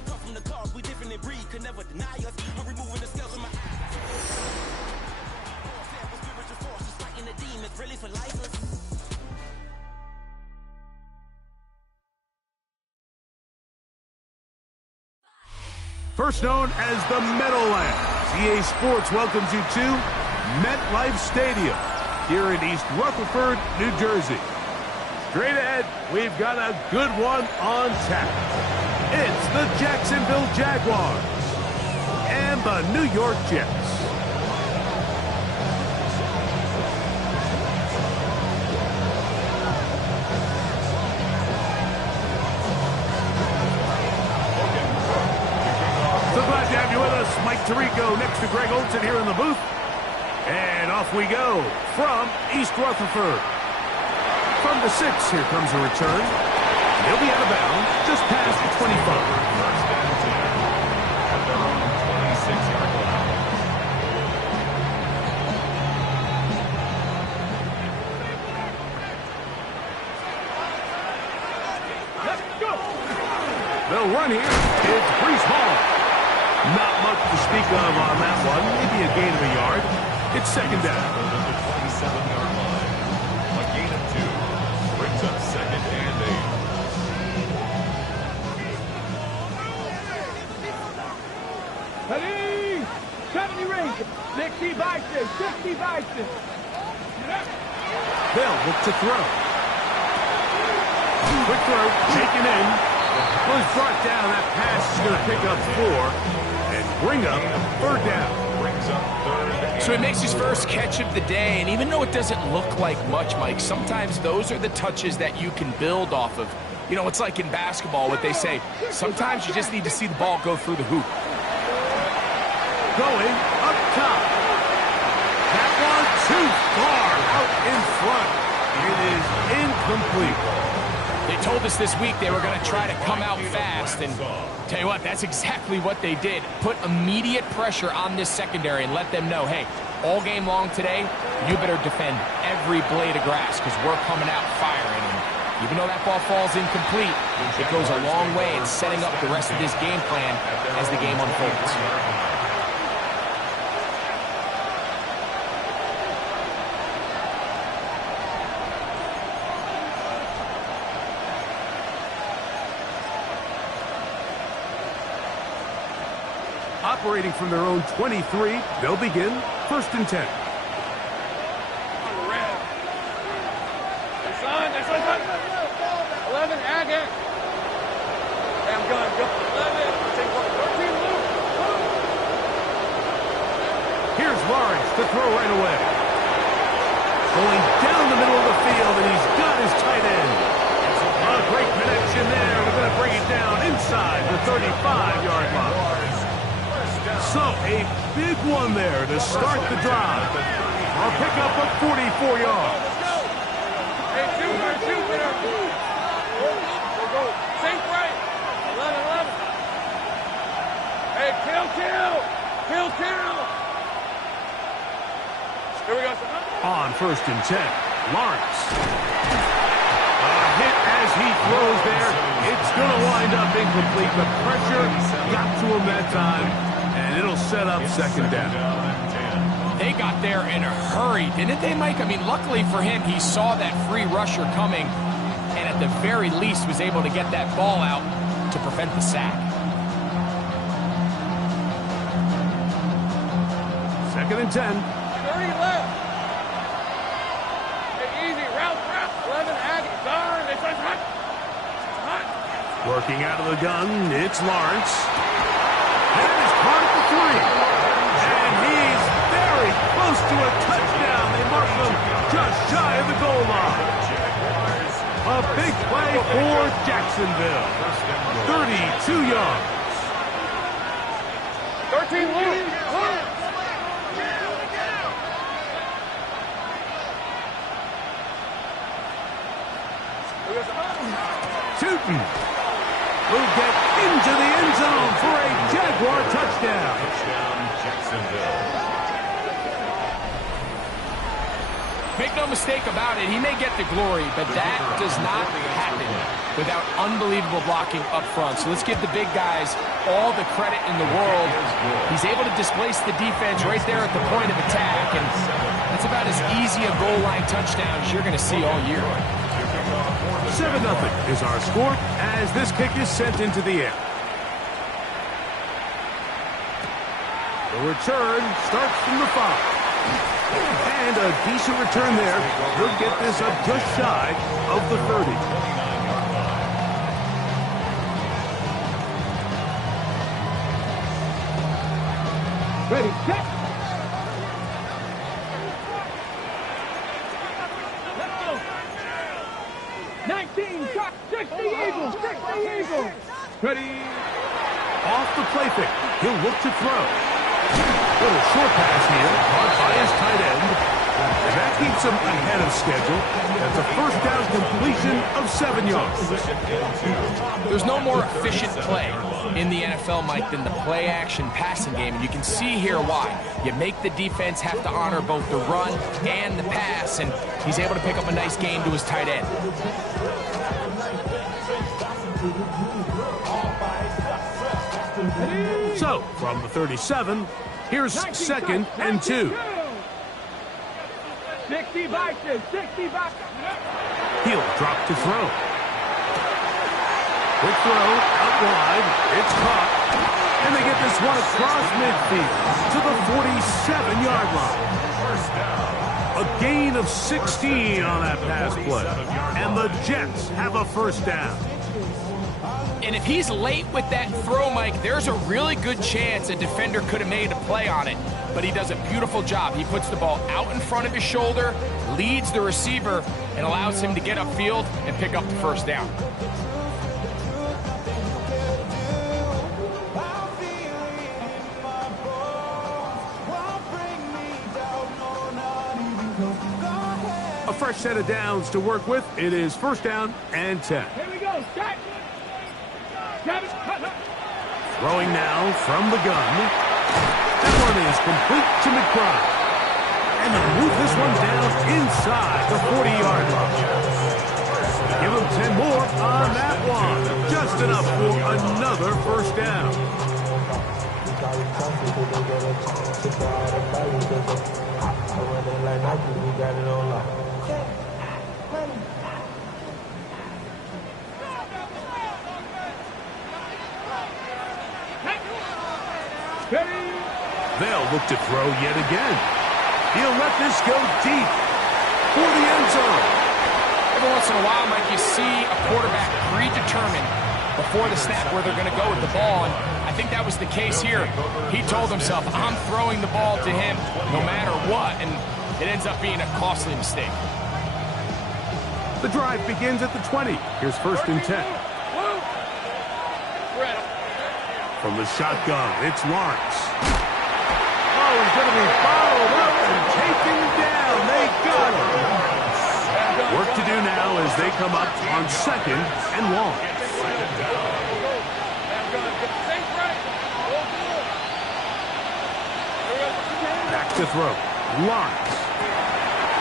ain't cut from the cars, we different in breed, could never deny us. I'm removing the scales from my eyes. Spiritual forces fighting the demons, really for lifers. First known as the Meadowlands, EA Sports welcomes you to MetLife Stadium here in East Rutherford, New Jersey. Straight ahead, we've got a good one on tap. It's the Jacksonville Jaguars and the New York Jets. So glad to have you with us. Mike Tirico next to Greg Olson here in the booth. And off we go from East Rutherford. From the 6, here comes a return. He'll be out of bounds just past the 25. First and 10 at their own 26-yard line. They'll run here. It's Breece Hall. Not much to speak of on that one. Maybe a gain of a yard. It's second down. At the 27-yard line. A gain of 2 brings up second and 8. Ready? 70 range. 60 Bison. 60 Bison. They'll look to throw. Quick throw, taken in. Was brought down. That pass is going to pick up 4 and bring up third down. Brings up third and So he makes his first catch of the day, and even though it doesn't look like much, Mike, sometimes those are the touches that you can build off of. You know, it's like in basketball, what they say, sometimes you just need to see the ball go through the hoop. Going up top. That one too far out in front. It is incomplete. They told us this week they were going to try to come out fast, and tell you what, that's exactly what they did. Put immediate pressure on this secondary and let them know, hey, all game long today, you better defend every blade of grass because we're coming out firing. And even though that ball falls incomplete, it goes a long way in setting up the rest of this game plan as the game unfolds. Operating from their own 23, they'll begin first and 10. Here's Lawrence to throw right away. Going down the middle of the field, and he's got his tight end. A great connection there. They're going to bring it down inside the 35-yard line. So, a big one there to start the drive. A pickup of 44 yards. Hey, shoot, go. Safe right. 11. Hey, kill. Here we go. On first and 10, Lawrence. A hit as he throws there. It's going to wind up incomplete. The pressure got to him that time. And it'll set up second down. They got there in a hurry, didn't they, Mike? I mean, luckily for him, he saw that free rusher coming and at the very least was able to get that ball out to prevent the sack. Second and 10. 30 left. Take easy. Route. 11 Aggie. Darn. It's hot. Working out of the gun, it's Lawrence. And it's caught at the 3. And he's very close to a touchdown. They mark him just shy of the goal line. A big play for Jacksonville. 32 yards. 13 loose. Tootin will get into the end zone for a Jaguar touchdown. Touchdown, Jacksonville. Make no mistake about it. He may get the glory, but that does not happen without unbelievable blocking up front. So let's give the big guys all the credit in the world. He's able to displace the defense right there at the point of attack, and that's about as easy a goal line touchdown as you're going to see all year. 7-0 is our score as this kick is sent into the air. The return starts from the 5. And a decent return there. He'll get this up just shy of the 30. Ready, set. Let's go. 19, shot, 60 Eagles, 60 Eagles. Ready. Off the play fake. He'll look to throw. Little short pass here, caught by his tight end. And that keeps him ahead of schedule. That's a first down completion of 7 yards. There's no more efficient play in the NFL, Mike, than the play-action passing game. And you can see here why. You make the defense have to honor both the run and the pass, and he's able to pick up a nice gain to his tight end. So, from the 37, here's 2nd and 2. 60 boxes, 60 boxes. He'll drop to throw. Quick throw, out wide, it's caught. And they get this one across midfield to the 47-yard line. A gain of 16 on that pass play. And the Jets have a first down. And if he's late with that throw, Mike, there's a really good chance a defender could have made a play on it. But he does a beautiful job. He puts the ball out in front of his shoulder, leads the receiver, and allows him to get upfield and pick up the first down. A fresh set of downs to work with. It is first down and 10. Here we go, shot. Throwing now from the gun. That one is complete to McBride. And they'll move this one down inside the 40-yard line. Give them 10 more on that one. Just enough for another first down. They'll look to throw yet again. He'll let this go deep for the end zone. Every once in a while, Mike, you see a quarterback predetermined before the snap where they're going to go with the ball, and I think that was the case here. He told himself, I'm throwing the ball to him no matter what, and it ends up being a costly mistake. The drive begins at the 20. Here's first and 10. From the shotgun, it's Lawrence. Oh, he's going to be followed up and taken down. They got him. Work to do now as they come up on 2nd and long. Back to throw. Lawrence.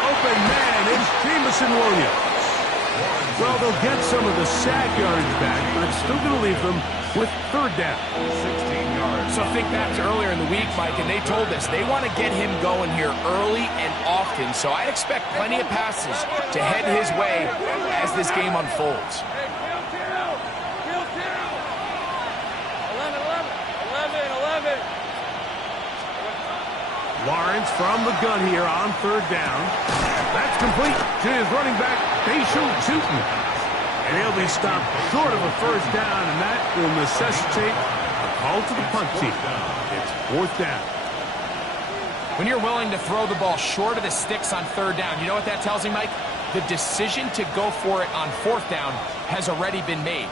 Open man is Jameson Williams. Well, they'll get some of the sack yardage back, but it's still going to leave them with third down. 16 yards. So think back to earlier in the week, Mike, and they told us they want to get him going here early and often. So I expect plenty of passes to head his way as this game unfolds. 11. Lawrence from the gun here on third down. That's complete to his running back, Facial Tootin. And he'll be stopped short of a first down, and that will necessitate a call to the punt team. It's fourth down. When you're willing to throw the ball short of the sticks on third down, you know what that tells me, Mike? The decision to go for it on fourth down has already been made.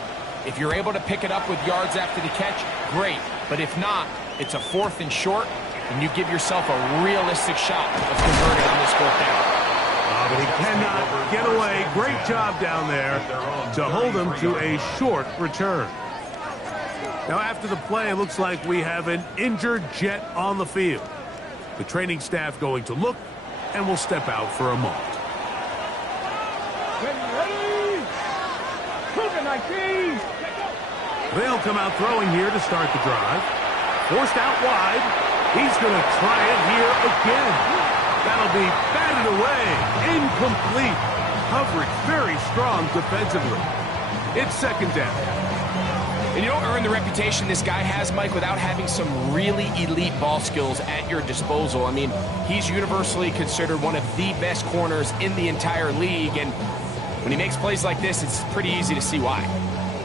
If you're able to pick it up with yards after the catch, great. But if not, it's a fourth and short, and you give yourself a realistic shot of converting on this fourth down. But he cannot get away. Great job down there to hold him to a short return. Now, after the play, it looks like we have an injured Jet on the field. The training staff going to look, and will step out for a moment. They'll come out throwing here to start the drive. Forced out wide. He's going to try it here again. That'll be batted away. Incomplete. Coverage very strong defensively. It's second down. And you don't earn the reputation this guy has, Mike, without having some really elite ball skills at your disposal. I mean, he's universally considered one of the best corners in the entire league, and when he makes plays like this, it's pretty easy to see why.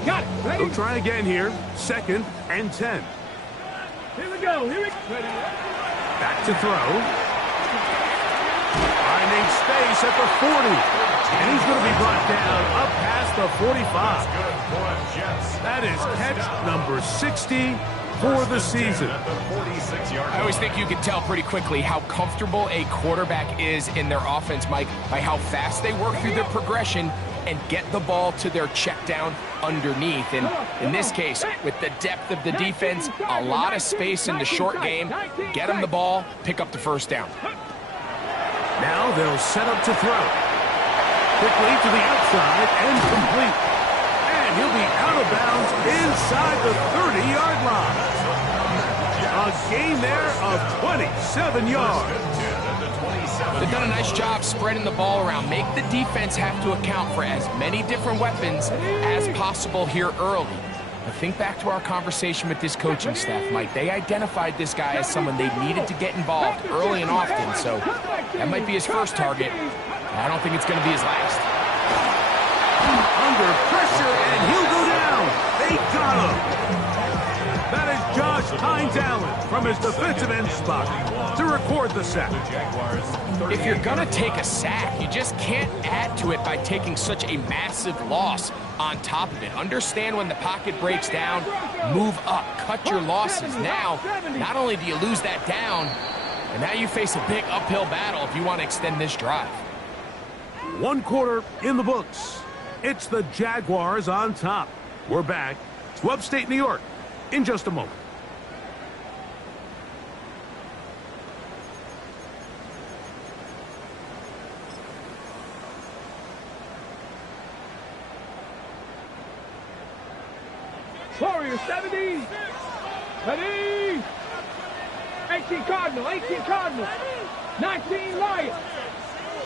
Got it. Ready? They'll try again here. 2nd and 10. Here we go. Back to throw. Finding space at the 40. And he's going to be brought down up past the 45. That is catch number 60 for the season. I always think you can tell pretty quickly how comfortable a quarterback is in their offense, Mike, by how fast they work through their progression and get the ball to their check down underneath. And in this case, with the depth of the defense, a lot of space in the short game, get them the ball, pick up the first down. Now they'll set up to throw. Quickly to the outside and complete. And he'll be out of bounds inside the 30-yard line. A gain there of 27 yards. They've done a nice job spreading the ball around. Make the defense have to account for as many different weapons as possible here early. Now think back to our conversation with this coaching staff, Mike. They identified this guy as someone they needed to get involved early and often, so that might be his first target. I don't think it's going to be his last. Under pressure, and he'll go down. They got him. That is Josh Hines-Allen from his defensive end spot to record the sack. If you're going to take a sack, you just can't add to it by taking such a massive loss on top of it. Understand when the pocket breaks down, move up, cut your losses. Now, not only do you lose that down, and now you face a big uphill battle if you want to extend this drive. 1 quarter in the books. It's the Jaguars on top. We're back to upstate New York in just a moment. Warrior 70. Ready. 18 Cardinal. 19 Lion.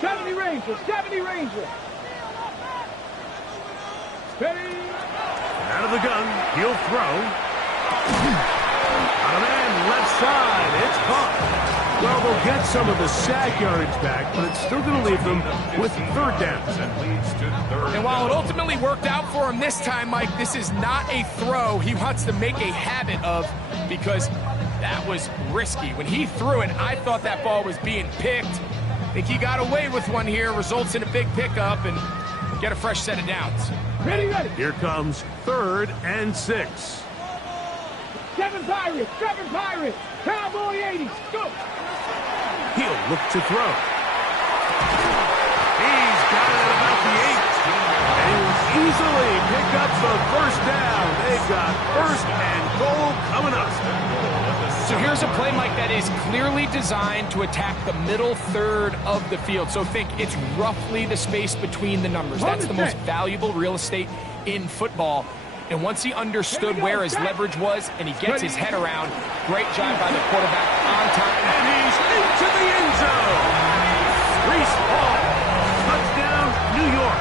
70 Ranger. Ready. Out of the gun, he'll throw. On a man left side, it's caught. Well, they'll get some of the sack yardage back, but it's still going to leave them with 3rd down. And while it ultimately worked out for him this time, Mike, this is not a throw he wants to make a habit of, because that was risky. When he threw it, I thought that ball was being picked. I think he got away with one here, results in a big pickup, and get a fresh set of downs. Ready. Here comes 3rd and 6. 7 Pirates. Cowboy 80s. Go. He'll look to throw. He's got it at about the 8. And he will easily pick up the first down. They've got 1st and goal coming up. So here's a play, Mike, that is clearly designed to attack the middle 3rd of the field. So think it's roughly the space between the numbers. That's the most valuable real estate in football. And once he understood where his leverage was and he gets his head around, great job by the quarterback on time. And he's into the end zone. Reese Hall. Touchdown, New York.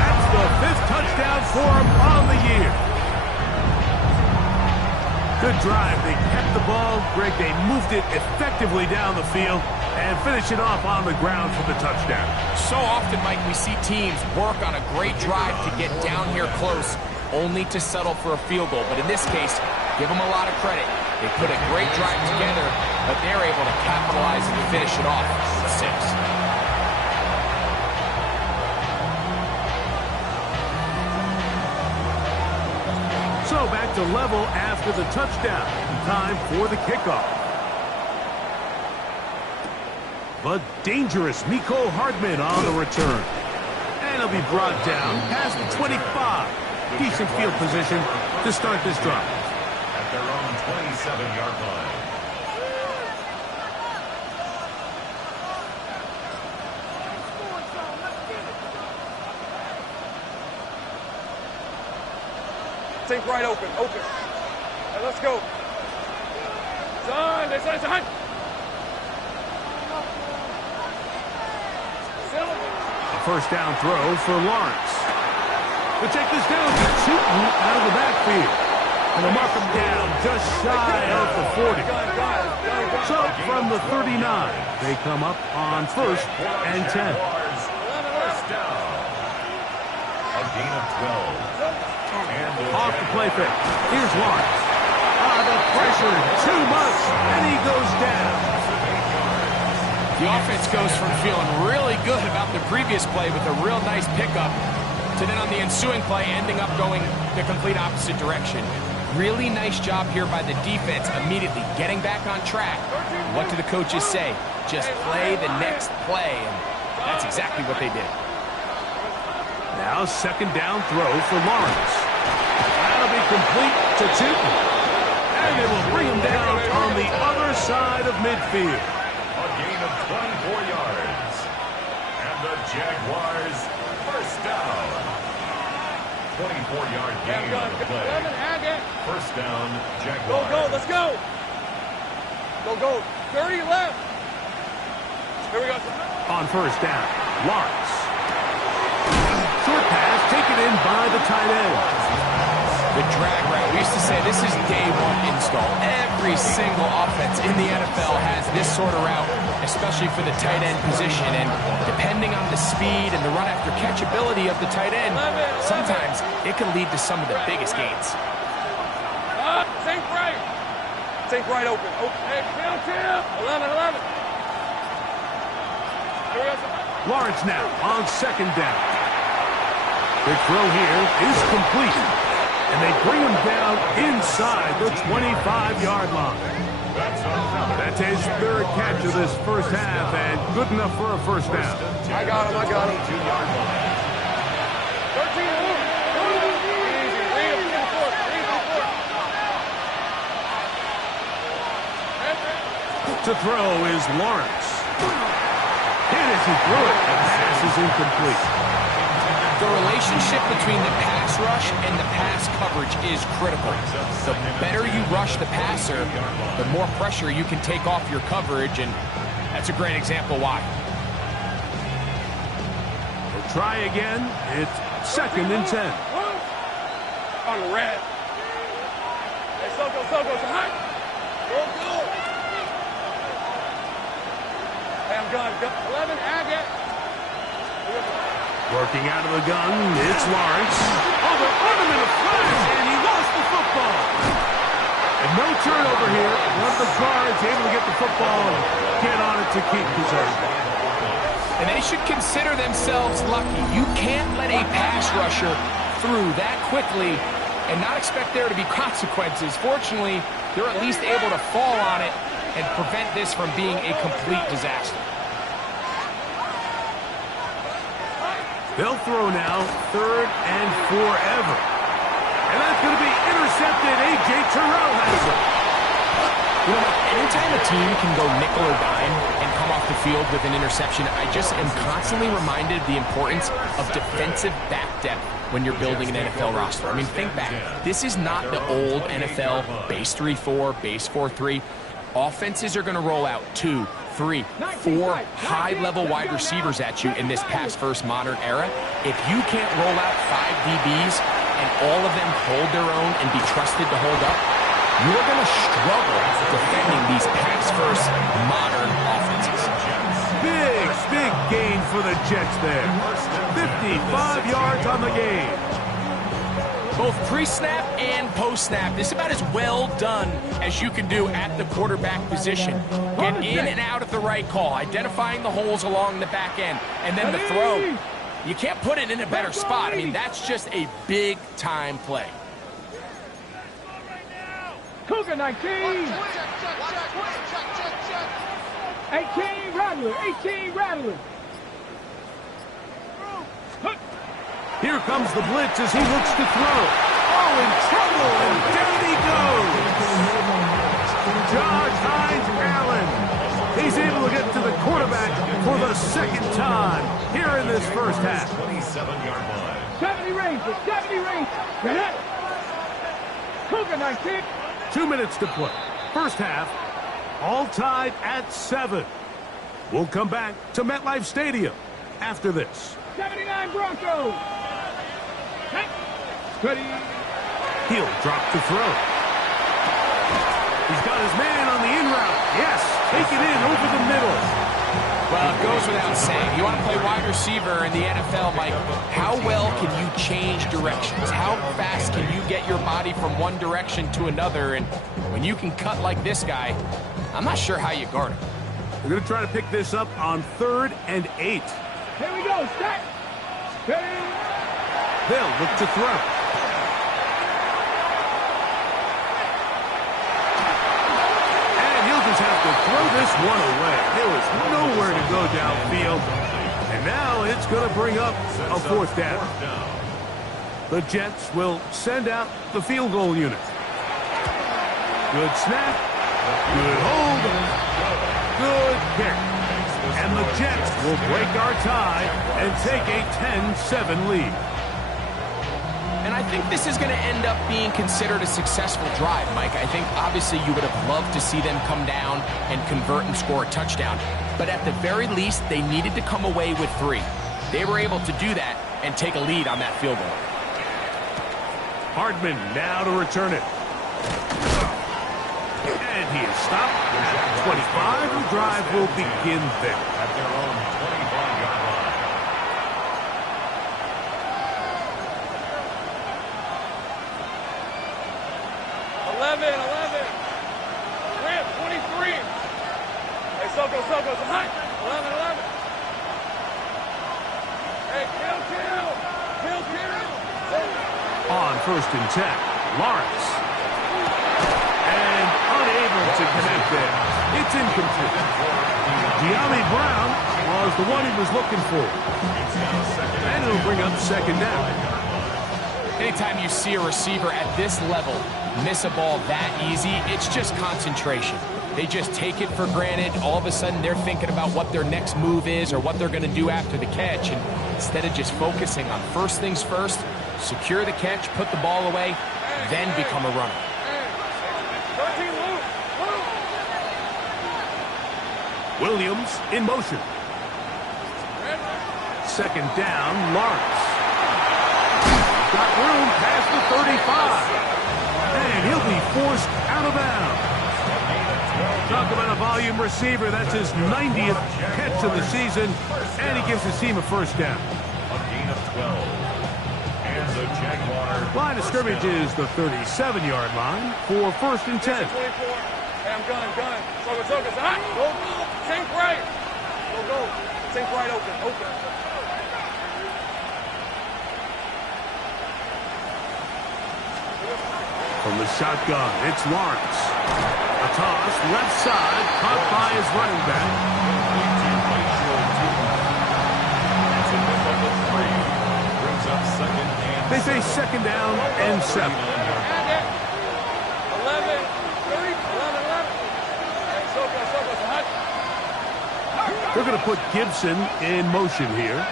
That's the 5th touchdown for him on the year. Good drive. They kept the ball. Greg, they moved it effectively down the field and finish it off on the ground for the touchdown. So often, Mike, we see teams work on a great drive to get down here close, only to settle for a field goal. But in this case, give them a lot of credit. They put a great drive together, but they're able to capitalize and finish it off with 6. So back to level after the touchdown. Time for the kickoff. The dangerous Miko Hardman on the return. And he'll be brought down past the 25. Decent field position to start this drive. At their own 27-yard line. Think right, open. Hey, let's go. Son, they say son. A first down throw for Lawrence. To take this down to Tootin out of the backfield. And they'll mark him down just shy of the 40. So from the 39, they come up on 1st and 10. First down. A gain of 12. Off the play fake. Here's Lawrence. The pressure, too much, and he goes down. The offense goes from feeling really good about the previous play with a real nice pickup to then on the ensuing play ending up going the complete opposite direction. Really nice job here by the defense immediately getting back on track. What do the coaches say? Just play the next play, and that's exactly what they did. Now second down throw for Lawrence. That'll be complete to Tootin. And they will bring him down on the other side of midfield. A gain of 24 yards. And the Jaguars first down. 24-yard gain on the play. First down, Jaguars. Go, let's go. Go. 30 left. Here we go. On first down, Lawrence. Short pass taken in by the tight end. The drag route. We used to say this is day one install. Every single offense in the NFL has this sort of route, especially for the tight end position. And depending on the speed and the run after catch ability of the tight end, sometimes it can lead to some of the biggest gains. Think right, open. Hey, Tim. 11. Here we go. Lawrence now on second down. The throw here is complete. And they bring him down inside the 25-yard line. That's his third catch of this first half, and good enough for a first down. I got him. 2-yard line. 13. Easy. Read him. To throw is Lawrence. Hit as he threw it. The pass is incomplete. The relationship between the pass rush and the pass coverage is critical. The better you rush the passer, the more pressure you can take off your coverage, and that's a great example why. We'll try again. It's second and 10. On the red. Hey, Soko, hot. Go. Hey, I'm gone. 11, Agate. Working out of the gun, it's Lawrence. Oh, they're on him in a flash, and he lost the football. And no turnover here. One of the guards able to get the football and get on it to keep possession. And they should consider themselves lucky. You can't let a pass rusher through that quickly and not expect there to be consequences. Fortunately, they're at least able to fall on it and prevent this from being a complete disaster. They'll throw now, third and forever. And that's going to be intercepted. A.J. Terrell has it. You know, anytime a team can go nickel or dime and come off the field with an interception, I just am constantly reminded of the importance of defensive back depth when you're building an NFL roster. I mean, think back. This is not the old NFL base 3-4, base 4-3. Offenses are going to roll out 2, 3, 4 high-level wide receivers at you in this pass-first modern era. If you can't roll out 5 DBs and all of them hold their own and be trusted to hold up, you're going to struggle defending these pass-first modern offenses. Big gain for the Jets there. 55 yards on the game. Both pre-snap and post-snap, this is about as well done as you can do at the quarterback position. Get in and out at the right call, identifying the holes along the back end, and then the throw. You can't put it in a better spot. I mean, that's just a big-time play. Cougar 19. 18 Rattler. 18 Rattler. Here comes the blitz as he looks to throw. Oh, in trouble, and down he goes. Josh Hines Allen. He's able to get to the quarterback for the second time here in this first half. 27-yard line. 70 Rangers. 70 Rangers. Cougar 19. 2 minutes to play. First half, all tied at 7. We'll come back to MetLife Stadium after this. 79 Broncos. Ready. He'll drop to throw. He's got his man on the in route. Yes, take it in over the middle. Well, it goes without saying. You want to play wide receiver in the NFL, Mike, how well can you change directions? How fast can you get your body from one direction to another? And when you can cut like this guy, I'm not sure how you guard him. We're going to try to pick this up on 3rd and 8. Here we go. Stack. Ready. They'll look to throw. Have to throw this one away. There was nowhere to go downfield. And now it's going to bring up a 4th down. The Jets will send out the field goal unit. Good snap. Good hold. Good kick. And the Jets will break our tie and take a 10-7 lead. And I think this is going to end up being considered a successful drive, Mike. I think obviously you would have loved to see them come down and convert and score a touchdown. But at the very least, they needed to come away with 3. They were able to do that and take a lead on that field goal. Hardman now to return it. And he is stopped at 25. The drive will begin there. At their own 25-yard line. 11. Ramp, 23. Hey, Soko, hot. 11. Hey, kill. On 1st and 10, Lawrence. And unable to connect there. It's incomplete. De'Ami Brown was the one he was looking for. And it'll bring up 2nd down. Anytime you see a receiver at this level miss a ball that easy, it's just concentration. They just take it for granted. All of a sudden, they're thinking about what their next move is or what they're going to do after the catch. And instead of just focusing on first things first, secure the catch, put the ball away, then become a runner. 13, Williams in motion. 2nd down, Lawrence. Got room past the 35. And he'll be forced out of bounds. Talk about a volume receiver. That's his 90th catch of the season. And he gives his team a 1st down. A gain of 12. And the Jaguars. Line of scrimmage is the 37-yard line for 1st and 10. 24. Hey, I'm gun. Soko, hot. Go. Sink right. Go. Sink right open. From the shotgun, it's Lawrence. A toss, left side, caught by his running back. They say 2nd down and 7. 11. They're going to put Gibson in motion here.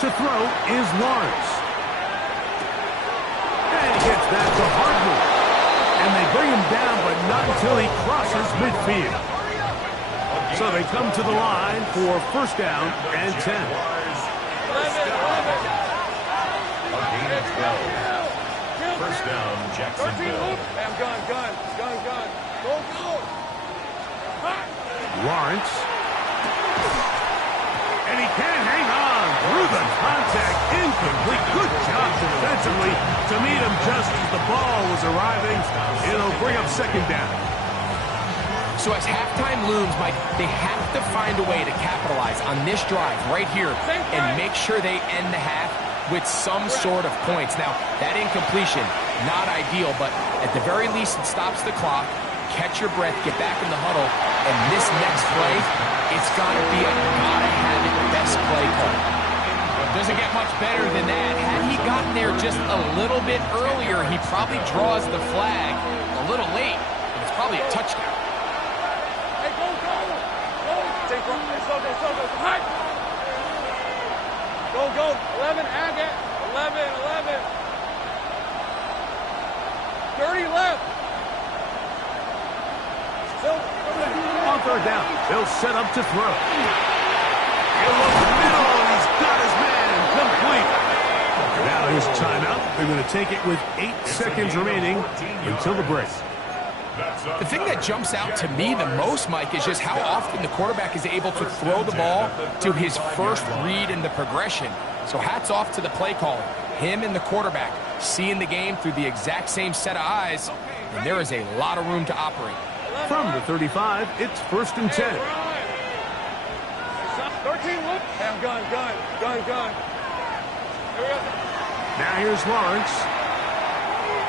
To throw is Lawrence. And he gets that to Hardman. And they bring him down, but not until he crosses midfield. So they come to the line for 1st down and 10. A gain of 12. 1st down, Jacksonville. I'm gun. Go. Lawrence. And he can't hang on through the contact. Incomplete. Good job defensively to meet him just as the ball was arriving. It'll bring up 2nd down. So as halftime looms, Mike, they have to find a way to capitalize on this drive right here and make sure they end the half with some sort of points. Now, that incompletion, not ideal, but at the very least, it stops the clock. Catch your breath, get back in the huddle, and this next play, it's got to be a gotta-have-it best play call. Doesn't get much better than that. Had he gotten there just a little bit earlier, he probably draws the flag a little late, and it's probably a touchdown. Hey, go. Take one. Hey, so go. Hot. Go. 11, Agate. 11. 30 left. On third down, they'll set up to throw. He'll look middle, and he's got his man complete. Now his timeout. They're going to take it with 8 seconds remaining until the break. The thing that jumps out to me the most, Mike, is just how often the quarterback is able to throw the ball to his first read in the progression. So hats off to the play caller. Him and the quarterback seeing the game through the exact same set of eyes, and there is a lot of room to operate. From the 35, it's 1st and 10. 13 look. Hey, I'm gun. Here we go. Now here's Lawrence.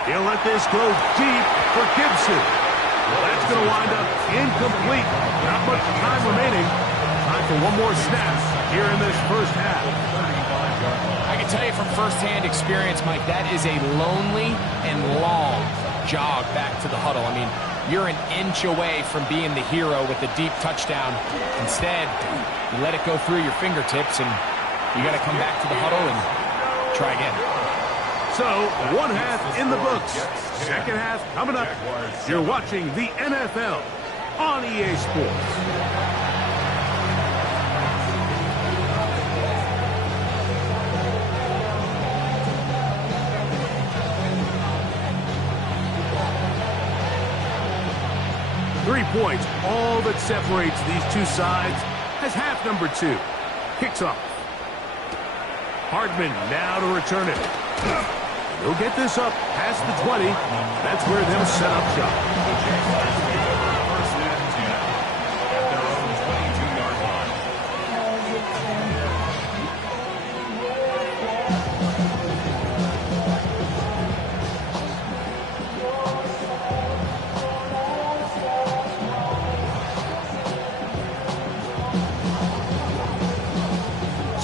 He'll let this go deep for Gibson. Well, that's going to wind up incomplete. Not much time remaining. Time for one more snap here in this first half. I can tell you from firsthand experience, Mike, that is a lonely and long jog back to the huddle. I mean, you're an inch away from being the hero with a deep touchdown. Instead, you let it go through your fingertips, and you got to come back to the huddle and try again. So, one half in the books. Second half coming up. You're watching the NFL on EA Sports. Points, all that separates these two sides as half number 2 kicks off. Hardman now to return it. He'll get this up past the 20. That's where they'll set up shop. First and 10 at their own 22-yard line.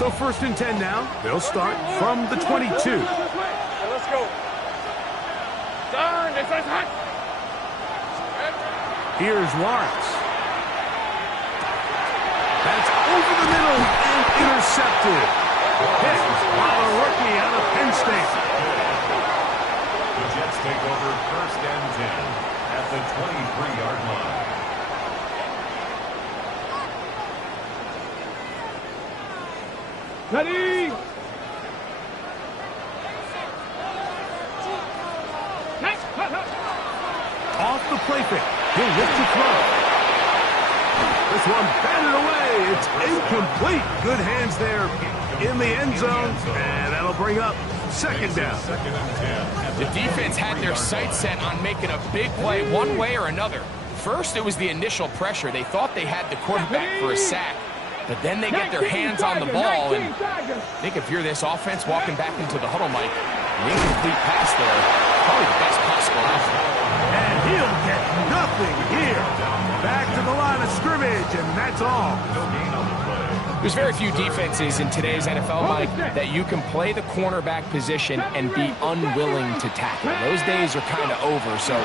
So 1st and 10 now. They'll start from the 22. Let's go. Turn. This is hot. Here's Lawrence. That's over the middle and intercepted. Hit by a rookie out of Penn State. The Jets take over 1st and 10 at the 23-yard line. Ready? Off the play fake. He'll lift to throw. This one batted away. It's incomplete. Good hands there in the end zone. And that'll bring up 2nd down. 2nd and 10. The defense had their sights set on making a big play one way or another. First, it was the initial pressure. They thought they had the quarterback for a sack. But then they get their hands on the ball, and I think if you're this offense walking back into the huddle, Mike, an incomplete pass there, probably the best possible outcome. And he'll get nothing here. Back to the line of scrimmage, and that's all. There's very few defenses in today's NFL, Mike, that you can play the cornerback position and be unwilling to tackle. Those days are kind of over, so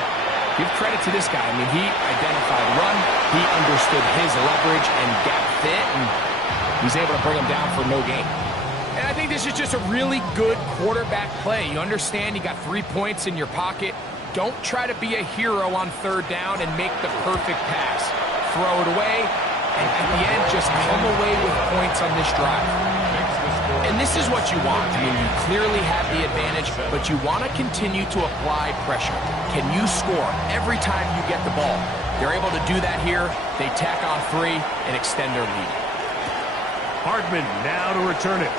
give credit to this guy. I mean, he identified run, he understood his leverage and gap fit, and he's able to bring him down for no gain. And I think this is just a really good quarterback play. You understand you got 3 points in your pocket. Don't try to be a hero on 3rd down and make the perfect pass. Throw it away, and at the end, just come away with points on this drive. And this is what you want. I mean, you clearly have the advantage, but you want to continue to apply pressure. Can you score every time you get the ball? They're able to do that here. They tack on 3 and extend their lead. Hardman now to return it.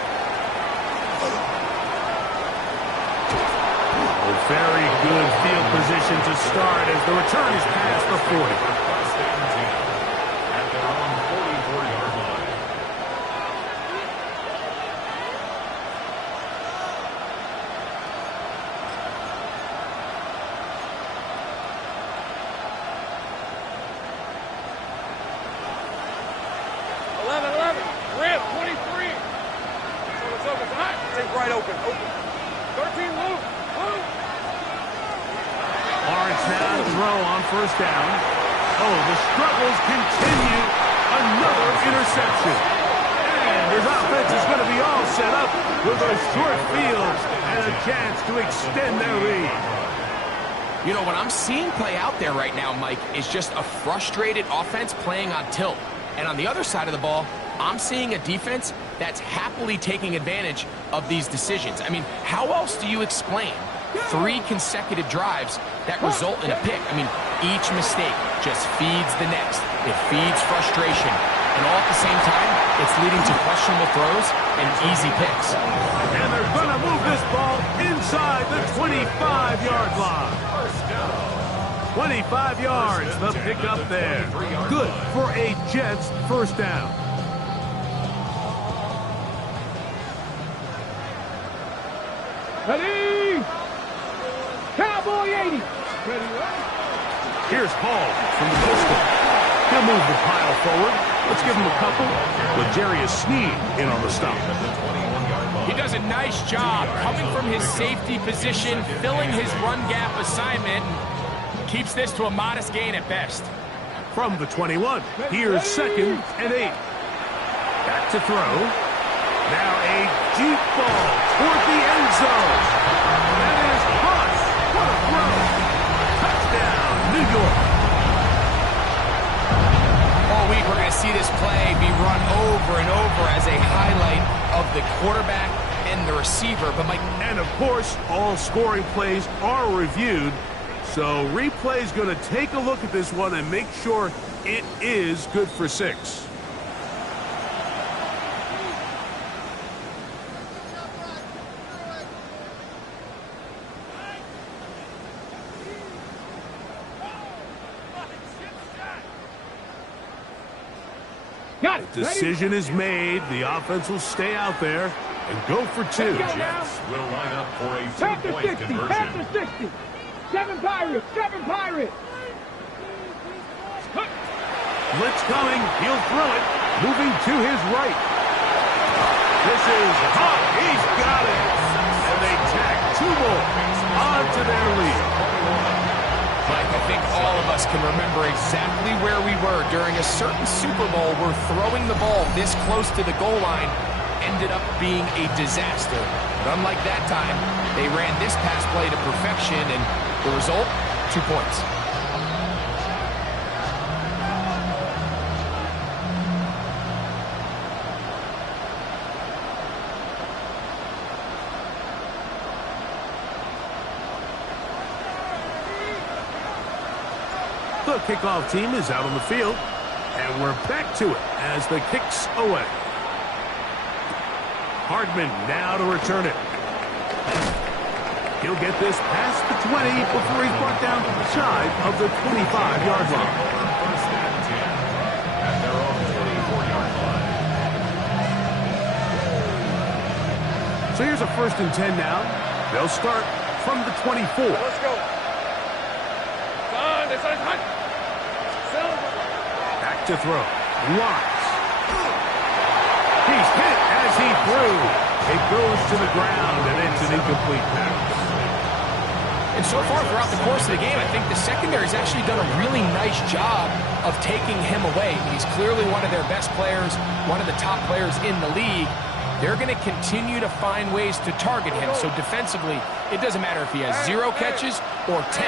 Oh, very good field position to start as the return is past the 40. 1st and 10 at their own 44-yard line. Rip, 23. So it's hot. Take right open. 13 move. Lawrence now to throw on 1st down. Oh, the struggles continue. Another interception. And his offense is going to be all set up with a short field and a chance to extend their lead. You know, what I'm seeing play out there right now, Mike, is just a frustrated offense playing on tilt. And on the other side of the ball, I'm seeing a defense that's happily taking advantage of these decisions. I mean, how else do you explain 3 consecutive drives that result in a pick? I mean, each mistake just feeds the next. It feeds frustration. And all at the same time, it's leading to questionable throws and easy picks. And they're going to move this ball inside the 25-yard line. 25 yards, the pickup there. Good for a Jets first down. Ready? Cowboy 80. Ready, Here's Hall from the pistol. He'll move the pile forward. Let's give him a couple with Jarius Sneed in on the stop. He does a nice job coming from his safety position, filling his run gap assignment, and keeps this to a modest gain at best. From the 21, here's 2nd and 8. Back to throw. Now a deep ball toward the end zone. That is hot. What a throw. Touchdown, New York. All week we're going to see this play be run over and over as a highlight of the quarterback and the receiver. But Mike, and of course, all scoring plays are reviewed. So replay's going to take a look at this one and make sure it is good for 6. Got it. Decision is made. The offense will stay out there and go for 2. Jets will line up for a Pass to 2-point 60. conversion. Pass to 60. 7 Pirates. 7 Pirates. Blitz coming. He'll throw it. Moving to his right. This is hot. He's got it. And they tack 2 more onto their lead. Mike, I think all of us can remember exactly where we were during a certain Super Bowl where throwing the ball this close to the goal line ended up being a disaster. But unlike that time, they ran this pass play to perfection, and the result, 2 points. The kickoff team is out on the field, and we're back to it as the kick's away. Hardman now to return it. He'll get this past the 20 before he's brought down shy of the 25-yard line. First and 10 at their own 24-yard line. So here's a 1st and 10 now. They'll start from the 24. Let's go. Son, this is hot. Back to throw. Lines. He's hit as he threw. It goes to the ground, and it's an incomplete pass. And so far throughout the course of the game, I think the secondary's actually done a really nice job of taking him away. He's clearly one of their best players, one of the top players in the league. They're going to continue to find ways to target him. So defensively, it doesn't matter if he has 0 catches or 10.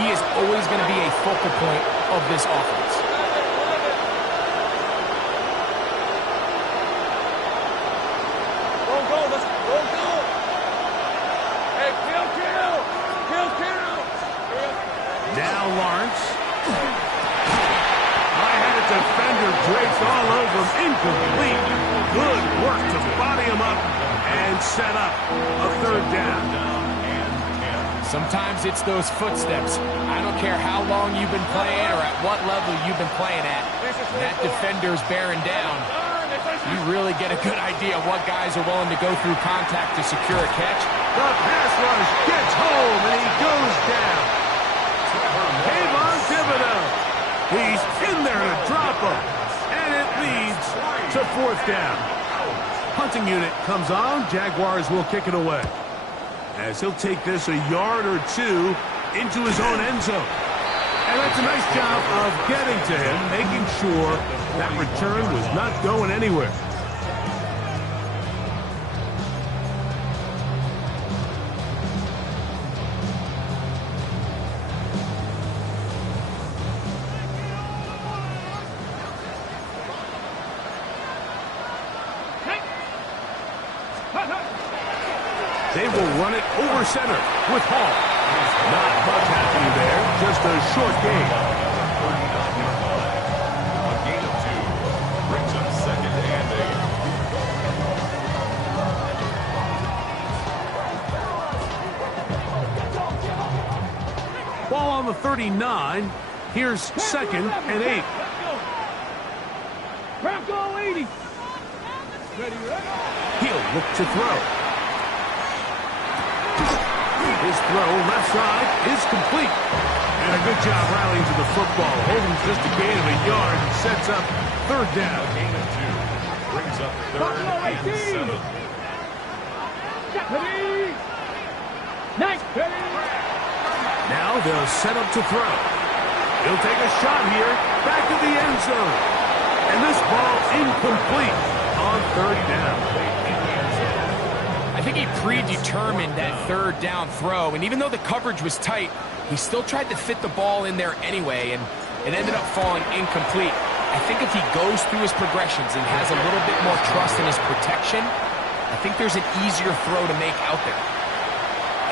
He is always going to be a focal point of this offense. Now Lawrence. I had a defender draped all over him. Incomplete. Good work to body him up and set up a 3rd down. Sometimes it's those footsteps. I don't care how long you've been playing or at what level you've been playing at. That defender's bearing down. You really get a good idea of what guys are willing to go through contact to secure a catch. The pass rush gets home, and he goes down. Kayvon Thibodeau. He's in there to drop him, and it leads to 4th down. Punting unit comes on. Jaguars will kick it away, as he'll take this a yard or 2 into his own end zone. And that's a nice job of getting to him, making sure that return was not going anywhere. will run it over center with Hall. Not much happening there, just a short game. A gain of 2 brings up 2nd and 8. Ball on the 39. Here's 2nd and 8. Bronco 80. He'll look to throw. His throw left side is complete. And a good job rallying to the football. Holding just a gain of a yard and sets up 3rd down. A gain of 2 brings up 3rd and 7. Now they'll set up to throw. He'll take a shot here, back to the end zone. And this ball incomplete on 3rd down. I think he predetermined that 3rd down throw, and even though the coverage was tight, he still tried to fit the ball in there anyway, and it ended up falling incomplete. I think if he goes through his progressions and has a little bit more trust in his protection, I think there's an easier throw to make out there.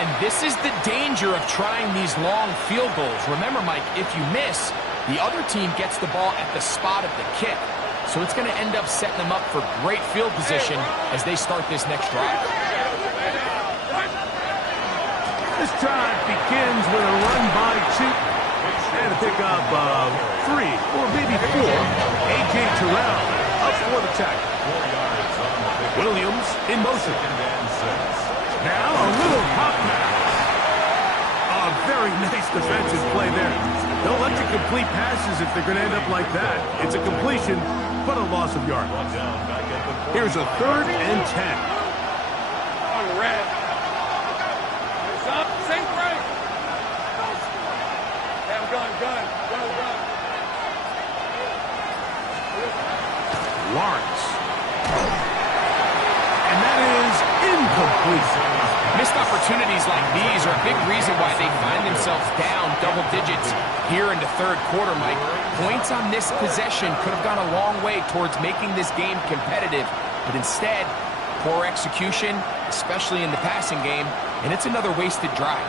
And this is the danger of trying these long field goals. Remember, Mike, if you miss, the other team gets the ball at the spot of the kick. So it's going to end up setting them up for great field position as they start this next drive. This drive begins with a run by Chute and a pickup of 3 or maybe 4. A.J. Terrell up for the tackle. 4 yards on the pick. Williams in motion. 2nd and 6. Now a little pop pass. A very nice defensive play there. Don't let you complete passes if they're going to end up like that. It's a completion, but a loss of yardage. Here's a 3rd and 10. On the red. It's up. Sink right. Damn, gun. Lawrence. And that is incomplete. Missed opportunities like these are a big reason why they find themselves down double digits here in the 3rd quarter, Mike. Points on this possession could have gone a long way towards making this game competitive, but instead, poor execution, especially in the passing game, and it's another wasted drive.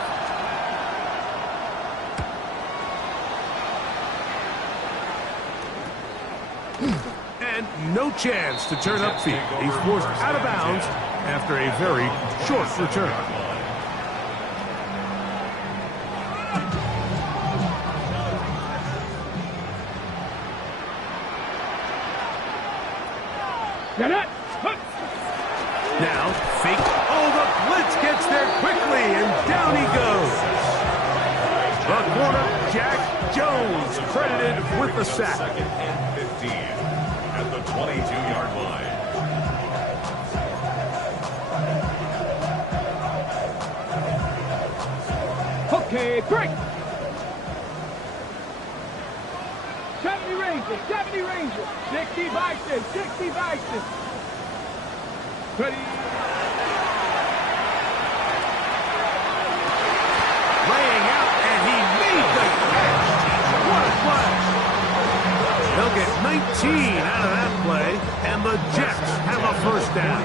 And no chance to turn upfield. He's forced out of bounds after a very short return. Now, fake. Oh, the blitz gets there quickly, and down he goes. The corner, Jack Jones, credited with the sack. 2nd and 15 at the 22-yard line. Okay, break. 70 Rangers. 60 Bison. Ready. Laying out, and he made the catch. What a play. They'll get 19 out of that play, and the Jets have a 1st down.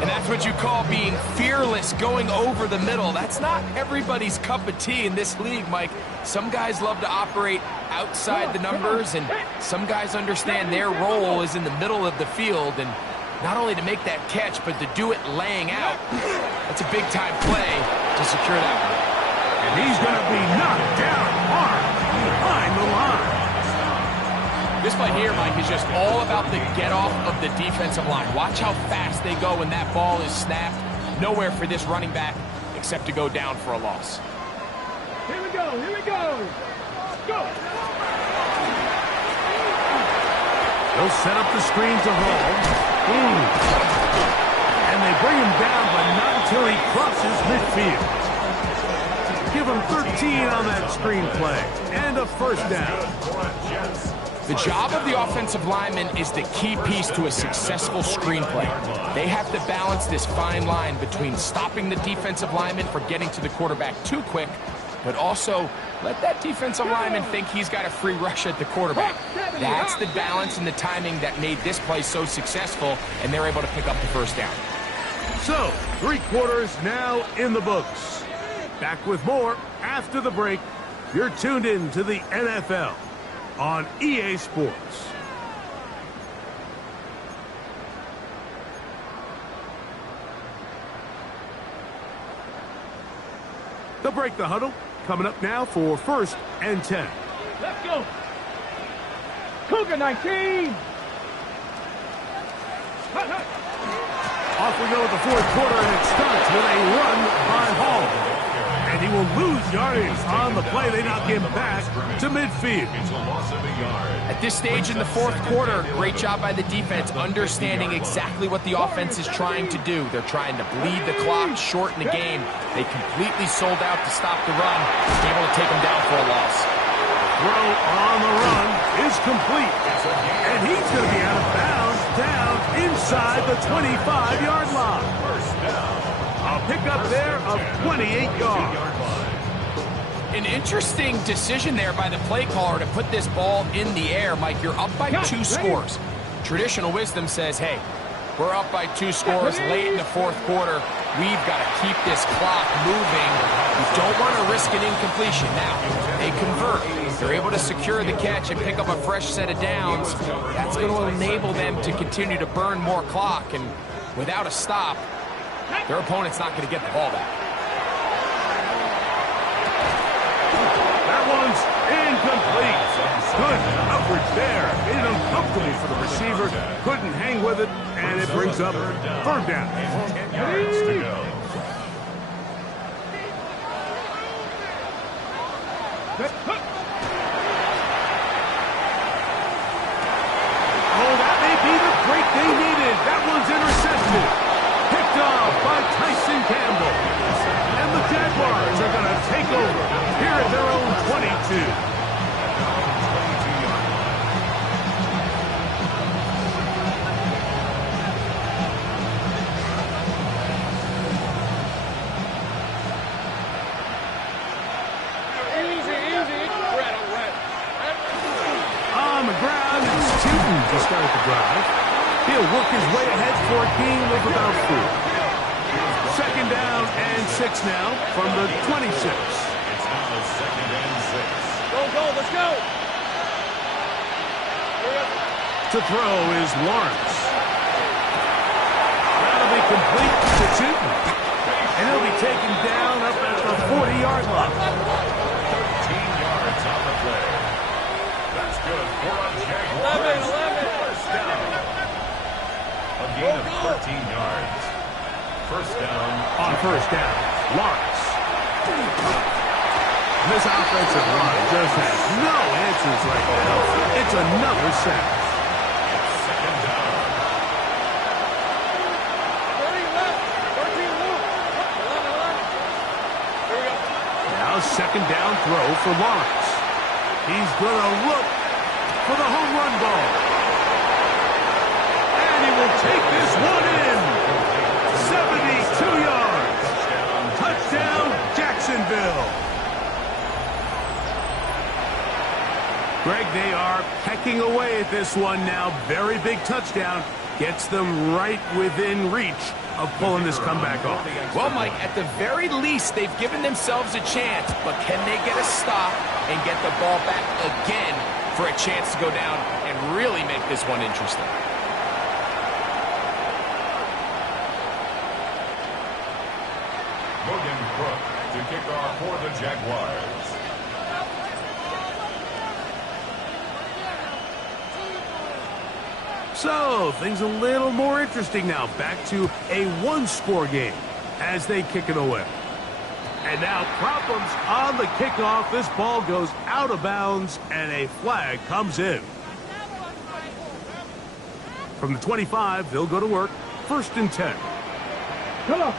And that's what you call being fearless, going over the middle. That's not everybody's cup of tea in this league, Mike. Some guys love to operate outside the numbers, and some guys understand their role is in the middle of the field, and not only to make that catch, but to do it laying out. That's a big-time play to secure that one. And he's going to be knocked down hard behind the line. This play here, Mike, is just all about the get-off of the defensive line. Watch how fast they go when that ball is snapped. Nowhere for this running back except to go down for a loss. Here we go. Go. They'll set up the screen to Hall. And they bring him down, but not until he crosses midfield. Give him 13 on that screen play. And a 1st down. The job of the offensive lineman is the key piece to a successful screenplay. They have to balance this fine line between stopping the defensive lineman from getting to the quarterback too quick, but also let that defensive lineman think he's got a free rush at the quarterback. That's the balance and the timing that made this play so successful, and they're able to pick up the 1st down. So, 3 quarters now in the books. Back with more after the break. You're tuned in to the NFL on EA Sports. They'll break the huddle. Coming up now for 1st and 10. Let's go. Cougar 19. Off we go with the 4th quarter, and it starts with a run by Hall. And he will lose yardage on the play. They knock him back to midfield. At this stage in the 4th quarter, great job by the defense, understanding exactly what the offense is trying to do. They're trying to bleed the clock, shorten the game. They completely sold out to stop the run, able to take them down for a loss. Throw on the run is complete. And he's going to be out of bounds down inside the 25-yard line. A pickup there of 28 yards. An interesting decision there by the play caller to put this ball in the air. Mike, you're up by 2 scores. Traditional wisdom says, hey, we're up by 2 scores late in the 4th quarter. We've got to keep this clock moving. We don't want to risk an incompletion. Now, they convert. They're able to secure the catch and pick up a fresh set of downs. That's going to enable them to continue to burn more clock. And without a stop, their opponent's not going to get the ball back. That one's incomplete. Good coverage there. Made it uncomfortable for the receiver. Couldn't hang with it, and it brings up 3rd down. 10 yards to go. Oh, that may be the break they needed. That one's intercepted. Picked off by Tyson Campbell. And the Jaguars are going to take over here at their own 22. On the ground, it's Tootin to start the drive. He'll work his way ahead for a gain of about 4. 2nd down and 6 now from the 26. It's now 2nd and 6. Go, let's go. To throw is Lawrence. That'll be complete to Tootin. And he'll be taken down up at the 40-yard line. 13 yards on the play. That's good for a Jaguar. 11. 1st down. A gain of 13 yards. 1st down. On 1st down, Lawrence. This offensive line just has no answers right now. It's another sack. 2nd down. 30 left. 13 left. 11. Here we go. Now 2nd down throw for Lawrence. He's going to look for the home run ball. And he will take this one in. 72 yards. Touchdown, Jacksonville. Greg, they are pecking away at this one now. Very big touchdown. Gets them right within reach of pulling this comeback off. Well, Mike, at the very least, they've given themselves a chance, but can they get a stop and get the ball back again for a chance to go down and really make this one interesting? Logan Crook to kick off for the Jaguars. So, things a little more interesting now. Back to a 1-score game as they kick it away. And now problems on the kickoff. This ball goes out of bounds, and a flag comes in. From the 25, they'll go to work. 1st and 10. Come on.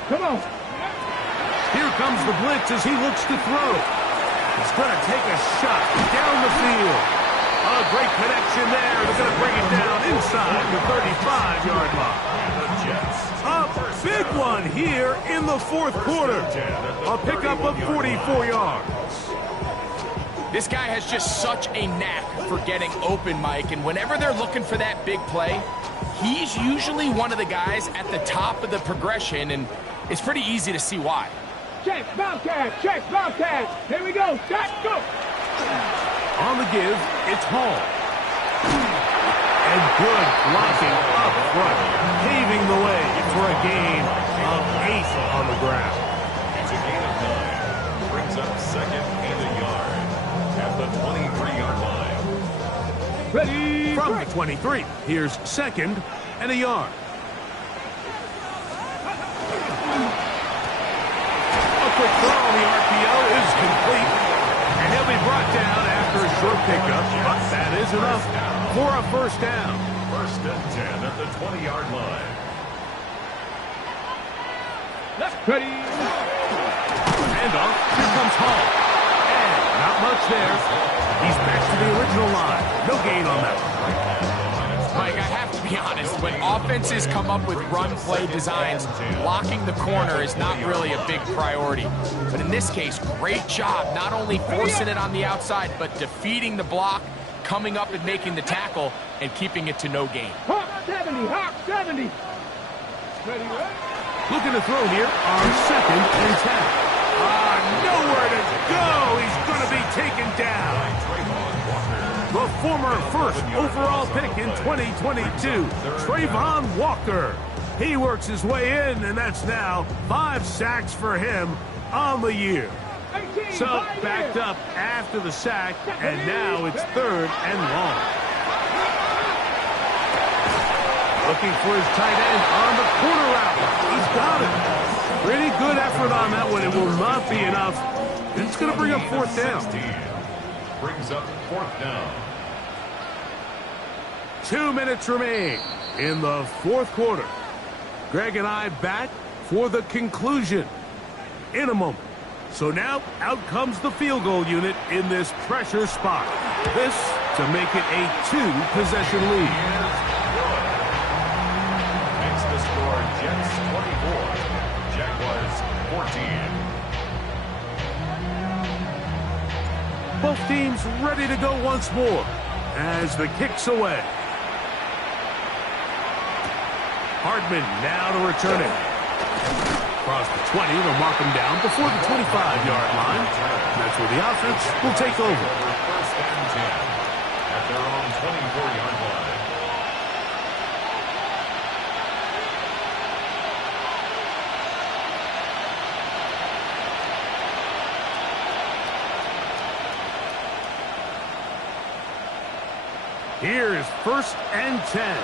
Here comes the blitz as he looks to throw. He's going to take a shot down the field. A great connection there. They're going to bring it down inside the 35-yard line. The Jets. A big one here in the 4th quarter. A pickup of 44 yards. This guy has just such a knack for getting open, Mike, and whenever they're looking for that big play, he's usually one of the guys at the top of the progression, and it's pretty easy to see why. Check, Bobcat, check, Bobcat. Here we go, start, go. On the give, it's Hall. And good blocking up front, paving the way for a gain of 8 on the ground. It's a gain of 9. Brings up second and a yard at the 23-yard line. Ready, From the 23, here's second and a yard. A quick throw on the RPO is complete. And he'll be brought down after a short pickup, but that is enough for a first down. First and 10 at the 20-yard line. ready. Handoff, here comes Hall. And not much there. He's back to the original line. No gain on that one. Mike, I have to be honest, when offenses come up with run play designs, blocking the corner is not really a big priority. But in this case, great job not only forcing it on the outside, but defeating the block, coming up and making the tackle, and keeping it to no gain. Hawk 70, Hawk 70. Ready, ready. Looking to throw here on second and 10. Nowhere to go. He's going to be taken down. The former first overall pick in 2022, Trayvon Walker. He works his way in, and that's now 5 sacks for him on the year. 18, So right backed here. up after the sack, and now it's third and long. Looking for his tight end on the corner route. He's got it. Pretty good effort on that one. It will not be enough. It's going to bring up fourth down. Brings up fourth down. 2 minutes remain in the fourth quarter. Greg and I back for the conclusion in a moment. So now out comes the field goal unit in this pressure spot. This to make it a 2-possession lead. Makes the score Jets 24, Jaguars 14. Both teams ready to go once more as the kick's away. Hardman now to return it. Across the 20, they'll mark him down before the 25-yard line. That's where the offense will take over. First and 10 at their own 24-yard line. Here is first and 10.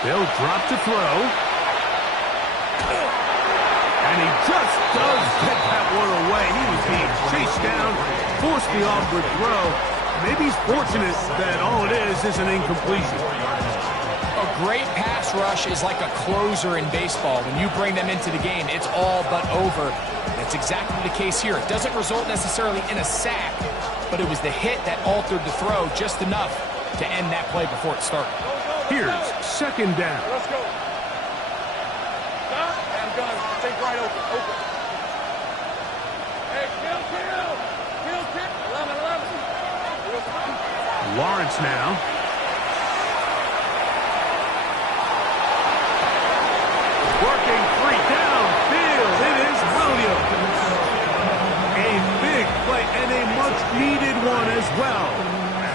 They'll drop to throw. And he just does get that one away. He was being chased down, forced the awkward throw. Maybe he's fortunate that all it is an incompletion. A great pass rush is like a closer in baseball. When you bring them into the game, it's all but over. That's exactly the case here. It doesn't result necessarily in a sack, but it was the hit that altered the throw just enough to end that play before it started. Here's second down. Let's go. Stop. And gun. Take right open. Open. Hey, kill. 11. Lawrence now. Working free downfield. It is Williams. A big play and a much-needed one as well.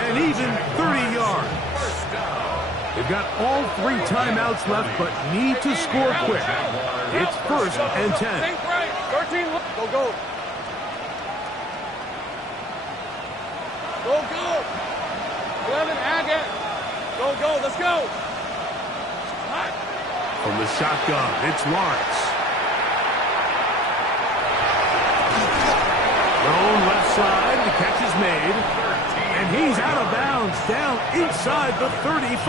And even 30 yards. They've got all 3 timeouts left, but need to score quick. It's first and 10. Think right. 13. Go. Go. 11. Agate. Go. Let's go. From the shotgun, it's Lawrence. Thrown left side, the catch is made. And he's out of bounds, down inside the 35.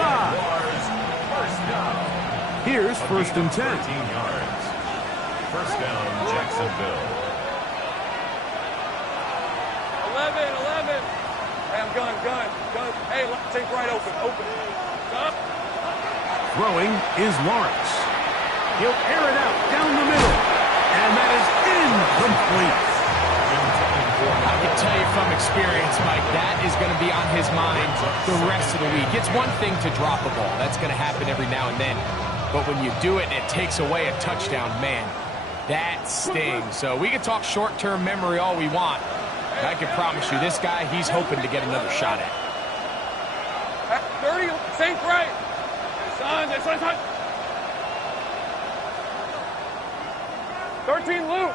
Here's first and 10. 13 yards. First down, Jacksonville. 11. Hey, I'm gun. Hey, take right open. Stop. Throwing is Lawrence. He'll air it out down the middle. And that is incomplete. How can I'll tell you from experience, Mike, that is going to be on his mind the rest of the week. It's one thing to drop a ball. That's going to happen every now and then. But when you do it and it takes away a touchdown, man, that stings. So we can talk short-term memory all we want. I can promise you, this guy, he's hoping to get another shot at. 30, St. Bray. Son. 13, Lou.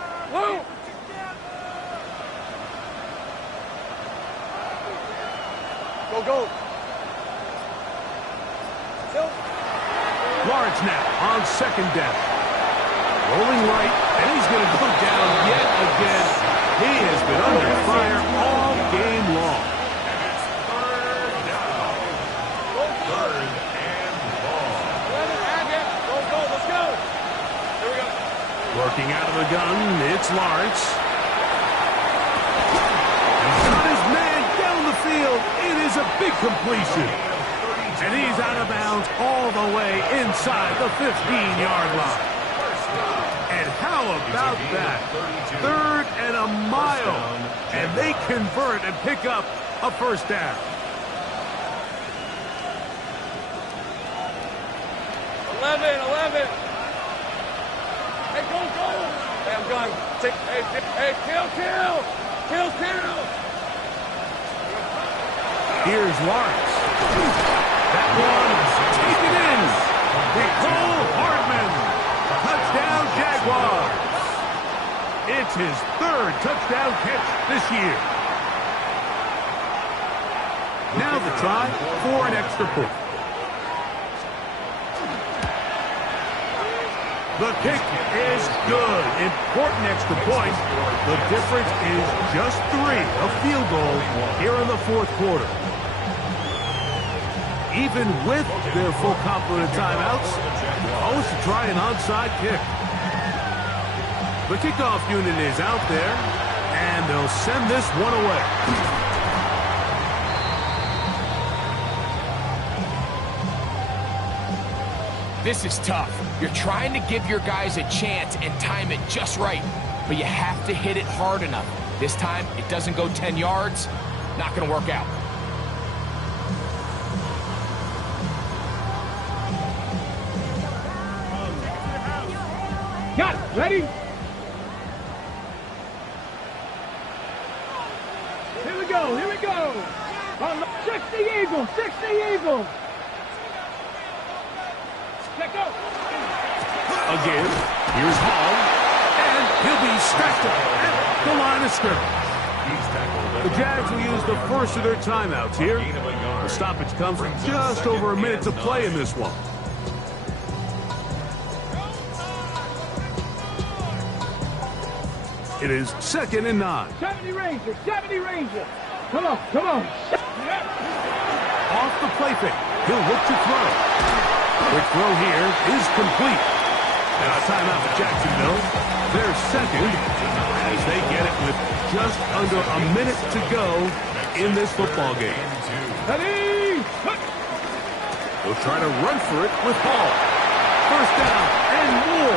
Go. Lawrence now on second down. Rolling right, and he's going to go down yet again. He has been under fire all game long. And it's third down. Third and ball. Go. Let's go. Here we go. Working out of the gun, it's Lawrence. He's got his man down the field. It is a big completion. And he's out of bounds all the way inside the 15-yard line. And how about that? Third and a mile. And they convert and pick up a first down. 11. Hey, go. Hey, I'm gone. Hey, kill. Here's Lawrence. That one taken in. Nicole Hardman. Touchdown, Jaguars. It's his third touchdown catch this year. Now the try for an extra point. The kick is good. Important extra point. The difference is just 3, a field goal here in the fourth quarter. Even with their full complement of timeouts, always to try an onside kick. The kickoff unit is out there, and they'll send this one away. This is tough. You're trying to give your guys a chance and time it just right, but you have to hit it hard enough. This time, it doesn't go 10 yards. Not going to work out. Got it. Ready? Here we go. 60 Eagles. Let go. Again, here's Hall, and he'll be stacked up at the line of scrimmage. The Jags will use the first of their timeouts here. The stoppage comes from just over a minute to play in this one. It is 2nd and 9. 70 Ranger. Come on. Off the play fake. He'll look to throw. Quick throw here is complete. Now a timeout for Jacksonville. They're second as they get it with just under a minute to go in this football game. Ready? They'll try to run for it with Hall. First down and more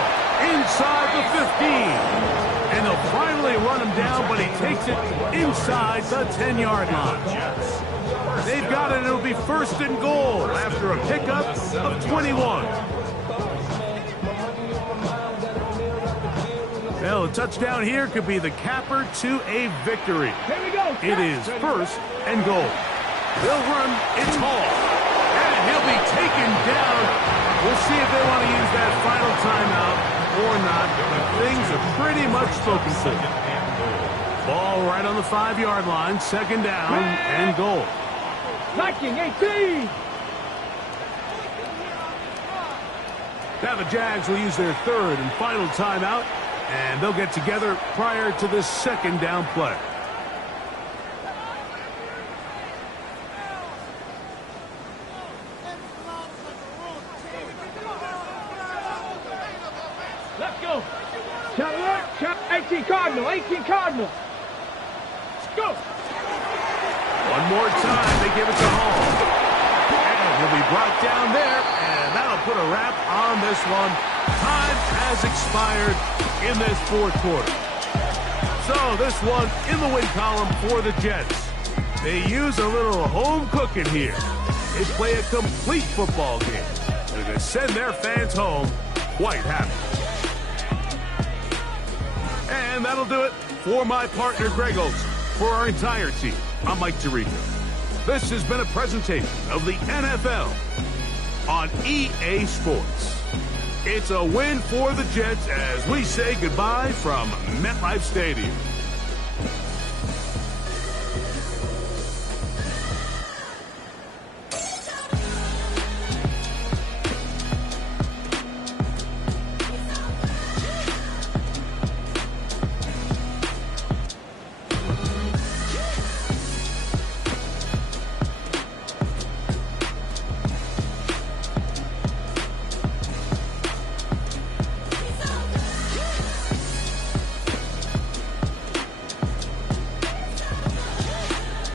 inside the 15. And they'll finally run him down, but he takes it inside the 10-yard line. They've got it, and it'll be 1st and goal after a pickup of 21. Well, a touchdown here could be the capper to a victory. Here we go. It is 1st and goal. They'll run, it's Hall. And he'll be taken down. We'll see if they want to use that final timeout or not. Things are pretty much spoken for. Ball right on the 5-yard line, 2nd down and goal. Knocking 18. Now the Jags will use their 3rd and final timeout, and they'll get together prior to this 2nd down play. Let's go. 18 Cardinal. Let's go. One more time, they give it to Hall. And he'll be brought down there, and that'll put a wrap on this one. Time has expired in this fourth quarter. So this one in the win column for the Jets. They use a little home cooking here. They play a complete football game. They're going to send their fans home quite happy. And that'll do it for my partner, Greg Olson. For our entire team, I'm Mike Tirico. This has been a presentation of the NFL on EA Sports. It's a win for the Jets as we say goodbye from MetLife Stadium.